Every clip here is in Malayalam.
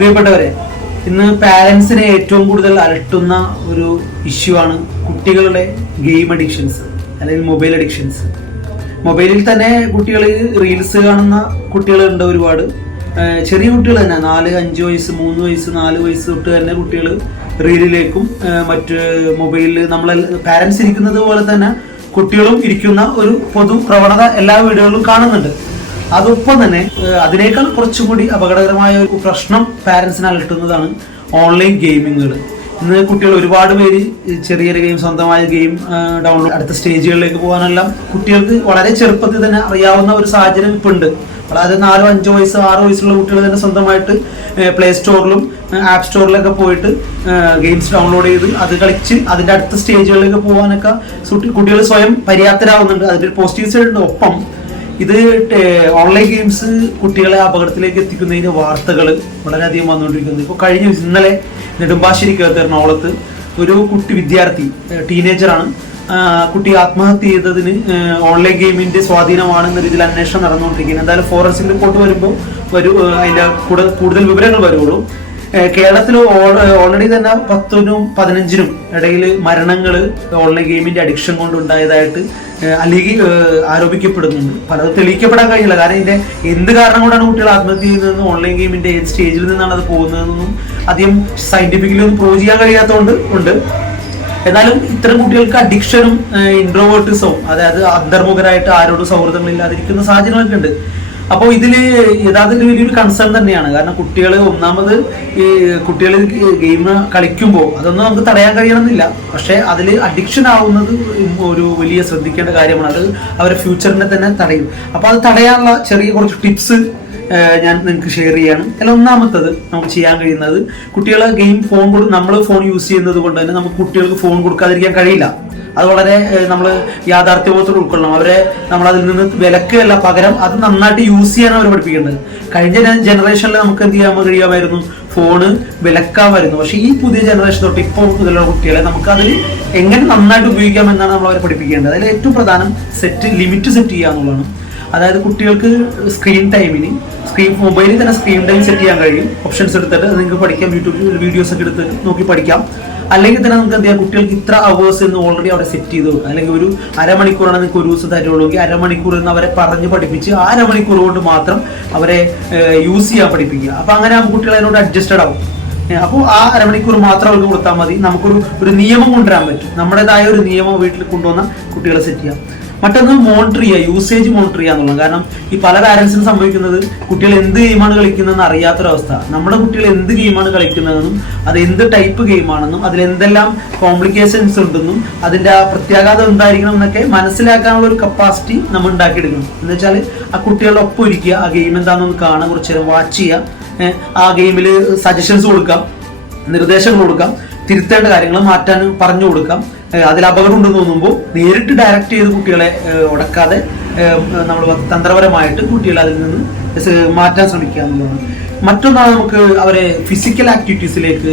പ്രിയപ്പെട്ടവരെ, ഇന്ന് പാരൻസിനെ ഏറ്റവും കൂടുതൽ അലട്ടുന്ന ഒരു ഇഷ്യൂ ആണ് കുട്ടികളുടെ ഗെയിം അഡിക്ഷൻസ് അല്ലെങ്കിൽ മൊബൈൽ അഡിക്ഷൻസ്. മൊബൈലിൽ തന്നെ കുട്ടികൾ റീൽസ് കാണുന്ന കുട്ടികളുണ്ട് ഒരുപാട്. ചെറിയ കുട്ടികൾ തന്നെ 4, 5 വയസ്സ്, 3 വയസ്സ്, 4 വയസ്സ് തൊട്ട് തന്നെ കുട്ടികൾ റീലിലേക്കും മറ്റ് മൊബൈലിൽ നമ്മൾ പാരൻസ് ഇരിക്കുന്നത് പോലെ തന്നെ കുട്ടികളും ഇരിക്കുന്ന ഒരു പൊതു പ്രവണത എല്ലാ വീടുകളിലും കാണുന്നുണ്ട്. അതൊപ്പം തന്നെ അതിനേക്കാൾ കുറച്ചും കൂടി അപകടകരമായ ഒരു പ്രശ്നം പാരൻസിനെ അലട്ടുന്നതാണ് ഓൺലൈൻ ഗെയിമിങ്ങുകൾ. ഇന്ന് കുട്ടികൾ ഒരുപാട് പേര് ചെറിയ ഗെയിം, സ്വന്തമായ ഗെയിം ഡൗൺലോഡ് അടുത്ത സ്റ്റേജുകളിലേക്ക് പോകാനെല്ലാം കുട്ടികൾക്ക് വളരെ ചെറുപ്പത്തിൽ തന്നെ അറിയാവുന്ന ഒരു സാഹചര്യം ഇപ്പം ഉണ്ട്. അതായത് 4, 5 വയസ്സ്, 6 വയസ്സുള്ള കുട്ടികൾ തന്നെ സ്വന്തമായിട്ട് പ്ലേ സ്റ്റോറിലും ആപ്പ് സ്റ്റോറിലൊക്കെ പോയിട്ട് ഗെയിംസ് ഡൗൺലോഡ് ചെയ്ത് അത് കളിച്ച് അതിൻ്റെ അടുത്ത സ്റ്റേജുകളിലേക്ക് പോകാനൊക്കെ കുട്ടികൾ സ്വയം പര്യാപ്തരാകുന്നുണ്ട്. അതിൻ്റെ പോസിറ്റീവ് സൈഡ് ഉണ്ട്. ഒപ്പം ഇത് ഓൺലൈൻ ഗെയിംസ് കുട്ടികളെ അപകടത്തിലേക്ക് എത്തിക്കുന്നതിന് വാർത്തകൾ വളരെയധികം വന്നുകൊണ്ടിരിക്കുന്നത്. ഇപ്പോൾ ഇന്നലെ നെടുമ്പാശ്ശേരിക്കകത്ത് എറണാകുളത്ത് ഒരു കുട്ടി വിദ്യാർത്ഥി, ടീനേജറാണ്, കുട്ടി ആത്മഹത്യ ചെയ്തതിന് ഓൺലൈൻ ഗെയിമിന്റെ സ്വാധീനമാണെന്ന രീതിയിൽ അന്വേഷണം നടന്നുകൊണ്ടിരിക്കുന്നത്. എന്തായാലും ഫോറൻസിക് റിപ്പോർട്ട് വരുമ്പോൾ അതിന്റെ കൂടുതൽ വിവരങ്ങൾ വരുള്ളൂ. കേരളത്തിൽ ഓൾറെഡി തന്നെ 10നും 15നും ഇടയിൽ മരണങ്ങൾ ഓൺലൈൻ ഗെയിമിന്റെ അഡിക്ഷൻ കൊണ്ടുണ്ടായതായിട്ട് അല്ലെങ്കിൽ ആരോപിക്കപ്പെടുന്നുണ്ട്. പലതും തെളിയിക്കപ്പെടാൻ കഴിയില്ല. കാരണം ഇതിന്റെ എന്ത് കാരണം കൊണ്ടാണ് കുട്ടികൾ ആത്മഹത്യ ചെയ്യുന്നതെന്നും ഓൺലൈൻ ഗെയിമിന്റെ ഏത് സ്റ്റേജിൽ നിന്നാണ് അത് പോകുന്നതെന്നും അധികം സയന്റിഫിക്കലി ഒന്നും പ്രൂവ് ചെയ്യാൻ കഴിയാത്തതുകൊണ്ട് ഉണ്ട്. എന്നാലും ഇത്തരം കുട്ടികൾക്ക് അഡിക്ഷനും ഇൻട്രോവേർട്ടിസവും, അതായത് അന്തർമുഖരായിട്ട് ആരോടും സൗഹൃദങ്ങളില്ലാതിരിക്കുന്ന സാഹചര്യങ്ങളൊക്കെ ഉണ്ട്. അപ്പോൾ ഇതില് യഥാർത്ഥത്തിൽ വലിയൊരു കൺസേൺ തന്നെയാണ്. കാരണം കുട്ടികൾ ഒന്നാമത് ഈ കുട്ടികൾ ഗെയിം കളിക്കുമ്പോൾ അതൊന്നും നമുക്ക് തടയാൻ കഴിയണമെന്നില്ല. പക്ഷെ അതിൽ അഡിക്ഷൻ ആവുന്നത് ഒരു വലിയ ശ്രദ്ധിക്കേണ്ട കാര്യമാണ്. അത് അവരുടെ ഫ്യൂച്ചറിനെ തന്നെ തടയും. അപ്പോൾ അത് തടയാനുള്ള ചെറിയ കുറച്ച് ടിപ്സ് ഞാൻ നിങ്ങൾക്ക് ഷെയർ ചെയ്യാണ്. അതിൽ ഒന്നാമത്തത് നമുക്ക് ചെയ്യാൻ കഴിയുന്നത്, കുട്ടികളെ നമ്മൾ ഫോൺ യൂസ് ചെയ്യുന്നത് കൊണ്ട് തന്നെ നമുക്ക് കുട്ടികൾക്ക് ഫോൺ കൊടുക്കാതിരിക്കാൻ കഴിയില്ല. അത് വളരെ നമ്മൾ യാഥാർത്ഥ്യബോധത്തോടെ ഉൾക്കൊള്ളണം. അവരെ നമ്മൾ അതിൽ നിന്ന് വിലക്കുകയല്ല, പകരം അത് നന്നായിട്ട് യൂസ് ചെയ്യാൻ അവർ പഠിപ്പിക്കേണ്ടത്. കഴിഞ്ഞ ജനറേഷനിൽ നമുക്ക് എന്ത് ചെയ്യാൻ കഴിയാമായിരുന്നു, ഫോണ് വിലക്കാമായിരുന്നു. പക്ഷെ ഈ പുതിയ ജനറേഷൻ തൊട്ട് ഇപ്പോൾ മുതലുള്ള കുട്ടികളെ നമുക്ക് അതിൽ എങ്ങനെ നന്നായിട്ട് ഉപയോഗിക്കാമെന്നാണ് നമ്മൾ അവരെ പഠിപ്പിക്കേണ്ടത്. അതിൽ ഏറ്റവും പ്രധാനം ലിമിറ്റ് സെറ്റ് ചെയ്യുക എന്നുള്ളതാണ്. അതായത് കുട്ടികൾക്ക് മൊബൈലിൽ തന്നെ സ്ക്രീൻ ടൈം സെറ്റ് ചെയ്യാൻ കഴിയും. ഓപ്ഷൻസ് എടുത്തിട്ട് നിങ്ങൾക്ക് പഠിക്കാം, യൂട്യൂബിൽ വീഡിയോസ് ഒക്കെ എടുത്ത് നോക്കി പഠിക്കാം. അല്ലെങ്കിൽ തന്നെ നമുക്ക് എന്ത് ചെയ്യാം, കുട്ടികൾക്ക് ഇത്ര അവേഴ്സ് എന്ന് ഓൾറെഡി അവിടെ സെറ്റ് ചെയ്ത് കൊടുക്കാം. അല്ലെങ്കിൽ ഒരു അരമണിക്കൂറാണ് നിങ്ങൾക്ക് ഒരു ദിവസം തരുള്ളൂങ്കിൽ അരമണിക്കൂർ എന്ന് അവരെ പറഞ്ഞ് പഠിപ്പിച്ച് ആ അരമണിക്കൂർ കൊണ്ട് മാത്രം അവരെ യൂസ് ചെയ്യാൻ പഠിപ്പിക്കുക. അപ്പൊ അങ്ങനെ കുട്ടികൾ അതിനോട് അഡ്ജസ്റ്റഡ് ആവും. അപ്പോൾ ആ അരമണിക്കൂർ മാത്രം അവർക്ക് കൊടുത്താൽ മതി. നമുക്കൊരു നിയമം കൊണ്ടുവരാൻ പറ്റും. നമ്മുടേതായ ഒരു നിയമം വീട്ടിൽ കൊണ്ടുവന്ന കുട്ടികളെ സെറ്റ് ചെയ്യാം. മറ്റൊന്ന് മോണിറ്റർ ചെയ്യുക, യൂസേജ് മോണിറ്റർ ചെയ്യുക എന്നുള്ളത്. കാരണം ഈ പല പാരൻസിനും സംഭവിക്കുന്നത് കുട്ടികൾ എന്ത് ഗെയിമാണ് കളിക്കുന്നതെന്ന് അറിയാത്തൊരവസ്ഥ. നമ്മുടെ കുട്ടികൾ എന്ത് ഗെയിമാണ് കളിക്കുന്നതെന്നും അത് എന്ത് ടൈപ്പ് ഗെയിമാണെന്നും അതിലെന്തെല്ലാം കോംപ്ലിക്കേഷൻസ് ഉണ്ടെന്നും അതിൻ്റെ ആ പ്രത്യാഘാതം എന്തായിരിക്കണം എന്നൊക്കെ മനസ്സിലാക്കാനുള്ള ഒരു കപ്പാസിറ്റി നമ്മൾ ഉണ്ടാക്കിയെടുക്കണം. എന്ന് വെച്ചാൽ ആ കുട്ടികളുടെ ഒപ്പം ഇരിക്കുക, ആ ഗെയിം എന്താണെന്ന് കാണാൻ കുറച്ച് നേരം വാച്ച് ചെയ്യുക, ആ ഗെയിമിൽ സജഷൻസ് കൊടുക്കാം, നിർദ്ദേശങ്ങൾ കൊടുക്കാം, തിരുത്തേണ്ട കാര്യങ്ങൾ മാറ്റാൻ പറഞ്ഞു കൊടുക്കാം. അതിൽ അപകടം ഉണ്ടെന്ന് തോന്നുമ്പോൾ നേരിട്ട് ഡയറക്റ്റ് ചെയ്ത് കുട്ടികളെ ഉടക്കാതെ നമ്മൾ തന്ത്രപരമായിട്ട് കുട്ടികളെ അതിൽ നിന്ന് മാറ്റാൻ ശ്രമിക്കുക എന്നുള്ളതാണ്. മറ്റൊന്നാണ് നമുക്ക് അവരെ ഫിസിക്കൽ ആക്ടിവിറ്റീസിലേക്ക്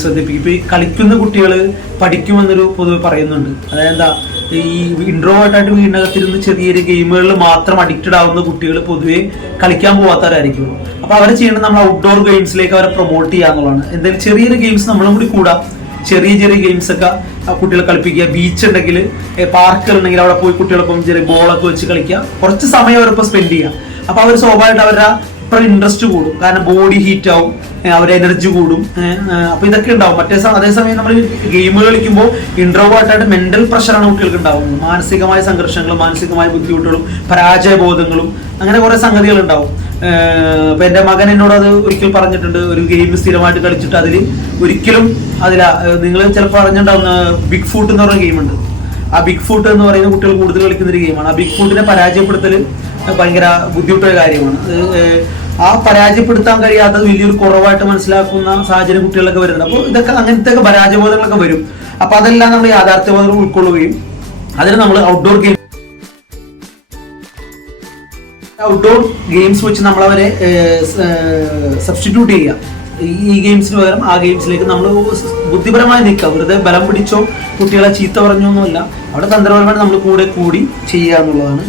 ശ്രദ്ധിപ്പിക്കും. ഇപ്പോൾ ഈ കളിക്കുന്ന കുട്ടികൾ പഠിക്കുമെന്നൊരു പൊതുവെ പറയുന്നുണ്ട്. അതായത് എന്താ, ഈ ഇൻട്രോവേർട്ടായിട്ട് വീടിനകത്തിരുന്ന് ചെറിയ ഗെയിമുകളിൽ മാത്രം അഡിക്റ്റഡ് ആവുന്ന കുട്ടികൾ പൊതുവെ കളിക്കാൻ പോകാത്തവരായിരിക്കും. അപ്പോൾ അവരെ ചെയ്യേണ്ടത് നമ്മൾ ഔട്ട്ഡോർ ഗെയിംസിലേക്ക് അവരെ പ്രൊമോട്ട് ചെയ്യുക എന്നുള്ളതാണ്. എന്തായാലും ചെറിയൊരു ഗെയിംസ് നമ്മളും കൂടി കൂടാം. ചെറിയ ഗെയിംസ് ഒക്കെ കുട്ടികളെ കളിപ്പിക്കുക. ബീച്ച് ഉണ്ടെങ്കിൽ, പാർക്കുകൾ ഉണ്ടെങ്കിൽ അവിടെ പോയി കുട്ടികളൊപ്പം ചെറിയ ബോളൊക്കെ വെച്ച് കളിക്കുക. കുറച്ച് സമയം അവരിപ്പോൾ സ്പെൻഡ് ചെയ്യുക. അപ്പോൾ അവർ സ്വാഭാവികമായിട്ട് അവരുടെ ഇൻട്രസ്റ്റ് കൂടും. കാരണം ബോഡി ഹീറ്റ് ആവും, അവരുടെ എനർജി കൂടും. അപ്പൊ ഇതൊക്കെ ഉണ്ടാവും. അതേസമയം നമ്മൾ ഗെയിമുകൾ കളിക്കുമ്പോൾ ഇൻട്രോവേർട്ടായിട്ട് മെന്റൽ പ്രഷറാണ് കുട്ടികൾക്ക് ഉണ്ടാവുന്നത്. മാനസികമായ സംഘർഷങ്ങളും മാനസികമായ ബുദ്ധിമുട്ടുകളും പരാജയബോധങ്ങളും അങ്ങനെ കുറെ സംഗതികൾ ഉണ്ടാവും. ഇപ്പൊ എന്റെ മകൻ എന്നോട് അത് ഒരിക്കൽ പറഞ്ഞിട്ടുണ്ട്. ഒരു ഗെയിം സ്ഥിരമായിട്ട് കളിച്ചിട്ട് നിങ്ങൾ ചിലപ്പോൾ അറിഞ്ഞിട്ടുണ്ടാവുന്ന ബിഗ് ഫൂട്ട് എന്ന് പറഞ്ഞ ഗെയിമുണ്ട്. ആ ബിഗ് ഫൂട്ട് എന്ന് പറയുന്ന കുട്ടികൾ കൂടുതൽ കളിക്കുന്ന ഒരു ഗെയിമാണ്. ആ ബിഗ് ഫൂട്ടിനെ പരാജയപ്പെടുത്തൽ ഭയങ്കര ബുദ്ധിമുട്ടുള്ള കാര്യമാണ്. ആ പരാജയപ്പെടുത്താൻ കഴിയാത്തത് വലിയൊരു കുറവായിട്ട് മനസ്സിലാക്കുന്ന സാഹചര്യം കുട്ടികളൊക്കെ വരുന്നുണ്ട്. അപ്പോൾ അങ്ങനത്തെ പരാജയബോധങ്ങളൊക്കെ വരും. അപ്പൊ അതെല്ലാം നമ്മൾ യാഥാർത്ഥ്യബോധം ഉൾക്കൊള്ളുകയും അതിന് നമ്മൾ ഔട്ട്ഡോർ ഗെയിംസ് വെച്ച് നമ്മൾ അവരെ സബ്സ്റ്റിറ്റ്യൂട്ട് ചെയ്യുക. ഈ ഗെയിംസിന് പകരം ആ ഗെയിംസിലേക്ക് നമ്മൾ ബുദ്ധിപരമായി നിൽക്കുക. വെറുതെ ബലം പിടിച്ചോ കുട്ടികളെ ചീത്ത പറഞ്ഞോ ഒന്നുമല്ല. അവിടെ തന്ത്രപരമായി നമ്മൾ കൂടി ചെയ്യുക എന്നുള്ളതാണ്.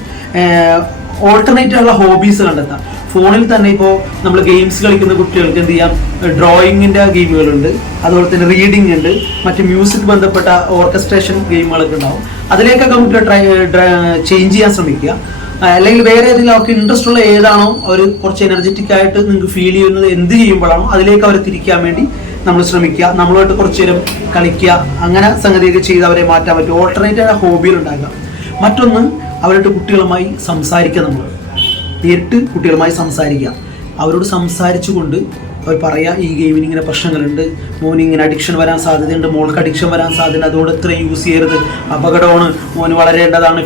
ഓൾട്ടർനേറ്റീവ് ഉള്ള ഹോബീസ് കണ്ടെത്താം. ഫോണിൽ തന്നെ ഇപ്പോൾ നമ്മൾ ഗെയിംസ് കളിക്കുന്ന കുട്ടികൾക്ക് എന്ത് ചെയ്യാം, ഡ്രോയിങ്ങിൻ്റെ ഗെയിമുകളുണ്ട്, അതുപോലെ തന്നെ റീഡിംഗ് ഉണ്ട്, മറ്റ് മ്യൂസിക് ബന്ധപ്പെട്ട ഓർക്കസ്ട്രേഷൻ ഗെയിമുകളൊക്കെ ഉണ്ടാവും. അതിലേക്കൊക്കെ കുട്ടികൾ ചേഞ്ച് ചെയ്യാൻ ശ്രമിക്കുക. അല്ലെങ്കിൽ വേറെ ഏതെങ്കിലും അവർക്ക് ഇൻട്രസ്റ്റ് ഉള്ള ഏതാണോ അവർ കുറച്ച് എനർജറ്റിക് ആയിട്ട് നിങ്ങൾക്ക് ഫീൽ ചെയ്യുന്നത് എന്ത് ചെയ്യുമ്പോഴാണോ അതിലേക്ക് അവരെ തിരിക്കാൻ വേണ്ടി നമ്മൾ ശ്രമിക്കുക. നമ്മളുമായിട്ട് കുറച്ച് നേരം കളിക്കുക, അങ്ങനെ സംഗതിയൊക്കെ ചെയ്ത് അവരെ മാറ്റാൻ പറ്റും. ഓൾട്ടർനേറ്റീവ് ഹോബികൾ ഉണ്ടാക്കുക. മറ്റൊന്ന് അവരുടെ കുട്ടികളുമായി സംസാരിക്കുക. നമ്മൾ നേരിട്ട് കുട്ടികളുമായി സംസാരിക്കുക. അവരോട് സംസാരിച്ചുകൊണ്ട് അവർ പറയുക, ഈ ഗെയിമിന് ഇങ്ങനെ പ്രശ്നങ്ങളുണ്ട്, മോന് ഇങ്ങനെ അഡിക്ഷൻ വരാൻ സാധ്യതയുണ്ട്, മോൾക്ക് അഡിക്ഷൻ വരാൻ സാധ്യത, അതുകൊണ്ട് ഇത്ര യൂസ് ചെയ്യരുത്, അപകടമാണ്, മോന് വളരേണ്ടതാണ്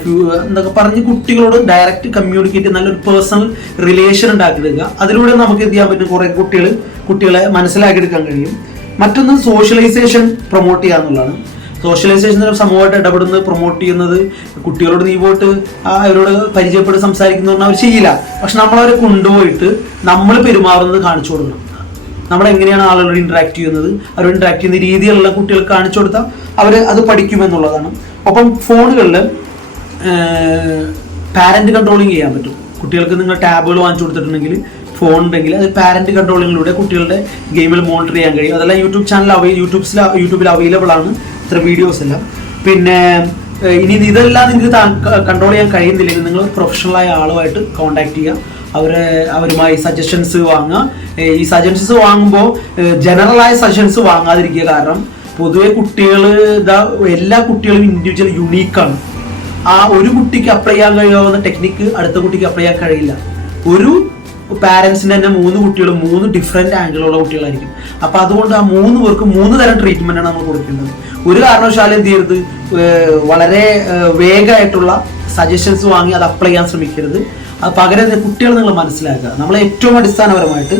എന്നൊക്കെ പറഞ്ഞ് കുട്ടികളോട് ഡയറക്റ്റ് കമ്മ്യൂണിക്കേറ്റ്, നല്ലൊരു പേഴ്സണൽ റിലേഷൻ ഉണ്ടാക്കിയെടുക്കുക. അതിലൂടെ നമുക്ക് എന്ത് ചെയ്യാൻ പറ്റും, കുറേ കുട്ടികളെ മനസ്സിലാക്കിയെടുക്കാൻ കഴിയും. മറ്റൊന്ന് സോഷ്യലൈസേഷൻ പ്രൊമോട്ട് ചെയ്യുക എന്നുള്ളതാണ്. സോഷ്യലൈസേഷൻ സമൂഹമായിട്ട് ഇടപെടുന്നത് പ്രൊമോട്ട് ചെയ്യുന്നത് കുട്ടികളോട് നീ പോയിട്ട് അവരോട് പരിചയപ്പെട്ട് സംസാരിക്കുന്ന പറഞ്ഞാൽ അവർ ചെയ്യില്ല. പക്ഷെ നമ്മളവരെ കൊണ്ടുപോയിട്ട് നമ്മൾ പെരുമാറുന്നത് കാണിച്ചു കൊടുക്കണം. നമ്മളെങ്ങനെയാണ് ആളുകളോട് ഇന്ററാക്ട് ചെയ്യുന്നത്, അവരോട് ഇന്ററാക്ട് ചെയ്യുന്ന രീതിയിലുള്ള കുട്ടികൾക്ക് കാണിച്ചു കൊടുത്താൽ അവർ അത് പഠിക്കുമെന്നുള്ളതാണ്. ഒപ്പം ഫോണുകളിൽ പാരന്റ് കൺട്രോളിങ് ചെയ്യാൻ പറ്റും. കുട്ടികൾക്ക് നിങ്ങൾ ടാബുകൾ വാങ്ങിച്ചു കൊടുത്തിട്ടുണ്ടെങ്കിൽ, ഫോൺ ഉണ്ടെങ്കിൽ അത് പാരന്റ് കൺട്രോളിങ്ങിലൂടെ കുട്ടികളുടെ ഗെയിമിൽ മോണിറ്റർ ചെയ്യാൻ കഴിയും. അതെല്ലാം യൂട്യൂബിൽ അവൈലബിൾ ആണ്, ഇത്ര വീഡിയോസ് എല്ലാം. പിന്നെ ഇനി ഇതെല്ലാം നിങ്ങൾക്ക് കൺട്രോൾ ചെയ്യാൻ കഴിയുന്നില്ലെങ്കിൽ നിങ്ങൾ പ്രൊഫഷണലായ ആളുമായിട്ട് കോൺടാക്ട് ചെയ്യുക, അവരുമായി സജഷൻസ് വാങ്ങുക. ഈ സജഷൻസ് വാങ്ങുമ്പോൾ ജനറലായ സജഷൻസ് വാങ്ങാതിരിക്കുക. കാരണം പൊതുവെ കുട്ടികൾ എല്ലാ കുട്ടികളും ഇൻഡിവിജ്വൽ യുണീക്കാണ്. ആ ഒരു കുട്ടിക്ക് അപ്ലൈ ചെയ്യാൻ കഴിയാവുന്ന ടെക്നിക്ക് അടുത്ത കുട്ടിക്ക് അപ്ലൈ ചെയ്യാൻ കഴിയില്ല. ഒരു പാരൻസിന് തന്നെ 3 കുട്ടികളും 3 ഡിഫറെന്റ് ആംഗിളുള്ള കുട്ടികളായിരിക്കും. അപ്പൊ അതുകൊണ്ട് ആ 3 പേർക്ക് 3 തരം ട്രീറ്റ്മെന്റ് ആണ് നമ്മൾ കൊടുക്കേണ്ടത്. ഒരു കാരണവശാലും എന്ത് ചെയ്യരുത്, വളരെ വേഗമായിട്ടുള്ള സജഷൻസ് വാങ്ങി അത് അപ്ലൈ ചെയ്യാൻ ശ്രമിക്കരുത്. അത് പകരം കുട്ടികൾ നിങ്ങൾ മനസ്സിലാക്കുക. നമ്മൾ ഏറ്റവും അടിസ്ഥാനപരമായിട്ട്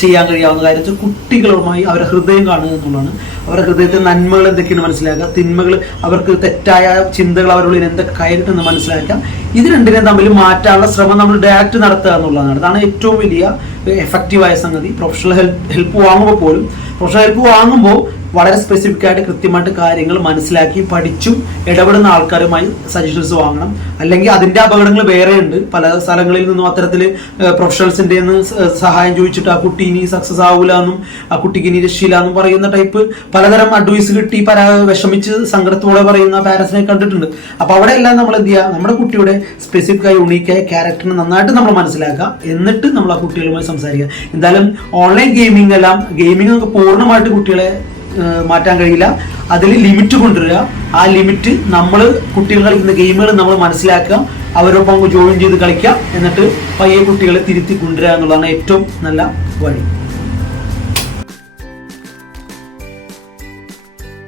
ചെയ്യാൻ കഴിയാവുന്ന കാര്യം വെച്ചാൽ കുട്ടികളുമായി അവരുടെ ഹൃദയം കാണുക എന്നുള്ളതാണ്. അവരുടെ ഹൃദയത്തിൽ നന്മകൾ എന്തൊക്കെയാണ് മനസ്സിലാക്കുക, തിന്മകൾ, അവർക്ക് തെറ്റായ ചിന്തകൾ അവരുള്ളിൽ എന്തൊക്കെ കയറിട്ടെന്ന് മനസ്സിലാക്കുക. ഇത് രണ്ടിനെയും തമ്മിൽ മാറ്റാനുള്ള ശ്രമം നമ്മൾ ഡയറക്റ്റ് നടത്തുക എന്നുള്ളതാണ്. അതാണ് ഏറ്റവും വലിയ എഫക്റ്റീവായ സംഗതി. പ്രൊഫഷണൽ ഹെൽപ്പ് വാങ്ങുമ്പോൾ വളരെ സ്പെസിഫിക് ആയിട്ട് കൃത്യമായിട്ട് കാര്യങ്ങൾ മനസ്സിലാക്കി പഠിച്ചും ഇടപെടുന്ന ആൾക്കാരുമായി സജഷൻസ് വാങ്ങണം. അല്ലെങ്കിൽ അതിന്റെ അപകടങ്ങൾ വേറെ ഉണ്ട്. പല സ്ഥലങ്ങളിൽ നിന്നും അത്തരത്തിൽ പ്രൊഫഷണൽസിന്റെ സഹായം ചോദിച്ചിട്ട് ആ കുട്ടി ഇനി സക്സസ് ആവൂല എന്നും ആ കുട്ടിക്ക് ഇനി രക്ഷയില്ല എന്നും പറയുന്ന ടൈപ്പ് പലതരം അഡ്വൈസ് കിട്ടി വിഷമിച്ച് സങ്കടത്തോടെ പറയുന്ന പാരന്റ്സിനെ കണ്ടിട്ടുണ്ട്. അപ്പൊ അവിടെ എല്ലാം നമ്മൾ എന്ത് ചെയ്യുക, നമ്മുടെ കുട്ടിയുടെ സ്പെസിഫിക് ആയി യുണീക്കായ ക്യാരക്ടറിനെ നന്നായിട്ട് നമ്മൾ മനസ്സിലാക്കുക. എന്നിട്ട് നമ്മൾ ആ കുട്ടികളുമായി സംസാരിക്കുക. എന്തായാലും ഓൺലൈൻ ഗെയിമിംഗ് ഒക്കെ പൂർണ്ണമായിട്ട് കുട്ടികളെ മാറ്റാൻ കഴിയില്ല. അതിൽ ലിമിറ്റ് കൊണ്ടുവരിക. ആ ലിമിറ്റ് നമ്മൾ കുട്ടികൾ കളിക്കുന്ന ഗെയിമുകൾ നമ്മൾ മനസ്സിലാക്കുക, അവരൊപ്പം ജോയിൻ ചെയ്ത് കളിക്കുക, എന്നിട്ട് പയ്യെ കുട്ടികളെ തിരുത്തി കൊണ്ടുവരിക എന്നുള്ളതാണ് ഏറ്റവും നല്ല വഴി.